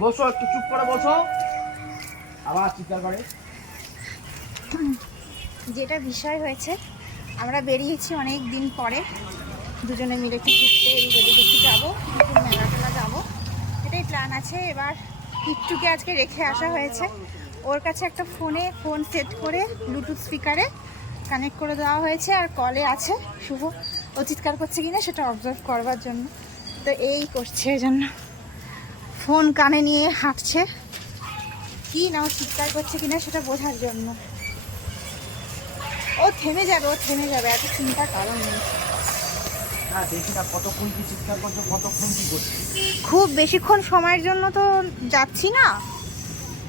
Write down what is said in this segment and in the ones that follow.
বসো, একটু চুপ করে বসো। আবার চিৎকার করে। যেটা বিষয় হয়েছে, আমরা বেরিয়েছি অনেক দিন পরে দুজনে মিলে একটু ঘুরতে, এদিকে একটু যাবো, একটু মেলা টেলা যাবো, এটাই প্ল্যান আছে। এবার কিট্টুকে আজকে রেখে আসা হয়েছে। ওর কাছে একটা ফোন সেট করে ব্লুটুথ স্পিকারে কানেক্ট করে দেওয়া হয়েছে, আর কলে আছে শুভ। ও চিৎকার করছে কিনা সেটা অবজার্ভ করবার জন্য, তো এই করছে, এই জন্য ফোন কানে নিয়ে হাঁটছে কি না, ও চিৎকার করছে কিনা সেটা বোঝার জন্য। ও থেমে যাবে, এত চিন্তার কারণ নেই। হ্যাঁ, দেখি না কতক্ষণ কি চিৎকার করছো, কতক্ষণ কি করছো। খুব বেশিক্ষণ সময়ের জন্য তো যাচ্ছি না,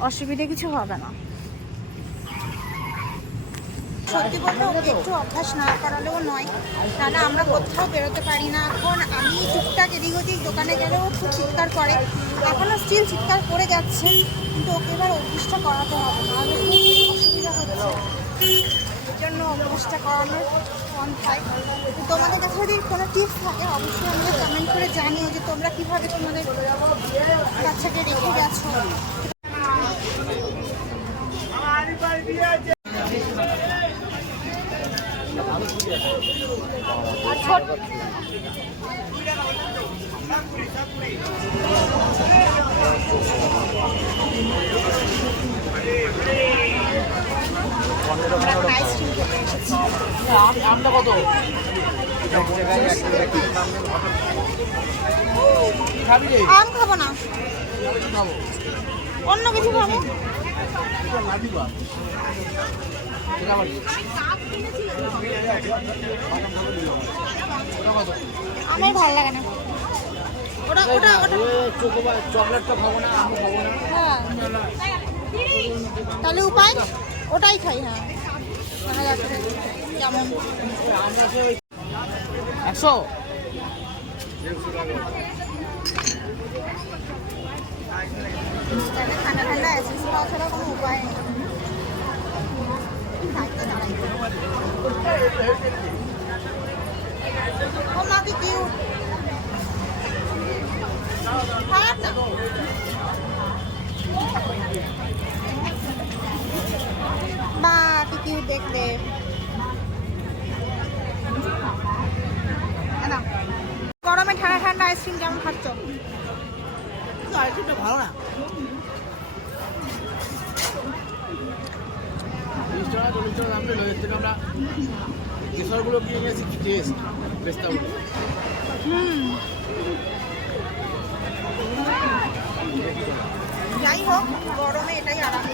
অসুবিধে কিছু হবে না। সত্যি বলতে ওকে একটু অভ্যাস না করালেও নয়, নাহলে আমরা কোথাও বেরোতে পারি না। এখন আমি টুকটাক এদিক ওদিক দোকানে গেলেও খুব চিৎকার করে, এখনও স্টিল চিৎকার করে যাচ্ছে, কিন্তু ওকে এবার অভ্যাসটা করাতে হবে, নাহলে খুব অসুবিধা হচ্ছে। এর জন্য অভ্যাসটা করানোর পন্থায় তোমাদের কাছে যদি কোনো টিপস থাকে অবশ্যই আমাকে কমেন্ট করে জানিও যে তোমরা কীভাবে তোমাদের বাচ্চাকে রেখে গেছো। আইসক্রিম খেতে এসেছি। আমটা কত? খাবি রে? আম খাবো না, খাবো, অন্য কিছু খাবো। আমার ভালো লাগে না ওটা ওটা ওটা। চকলেটটা খাবো না, আমি খাবো না। হ্যাঁ, তাহলে উপায় ওটাই খাই। হ্যাঁ, যেমন 100 ঠান্ডা ঠান্ডা এসেন্স খাওয়া ছাড়া কোনো উপায় নেই। ও মা কি কিউট, খারাপ না। বা কি কিউট দেখতে। গরমে ঠান্ডা ঠান্ডা আইসক্রিম কেমন খাচ্ছ? আইসক্রিমটা ভালো না। 30 টাকা 40 টাকা দাম পেলো, এর থেকে আমরা কেশরগুলো কিনে নিয়েছি। কি টেস্ট পেস্তাগুলো। যাই হোক, গরমে এটাই আরাম।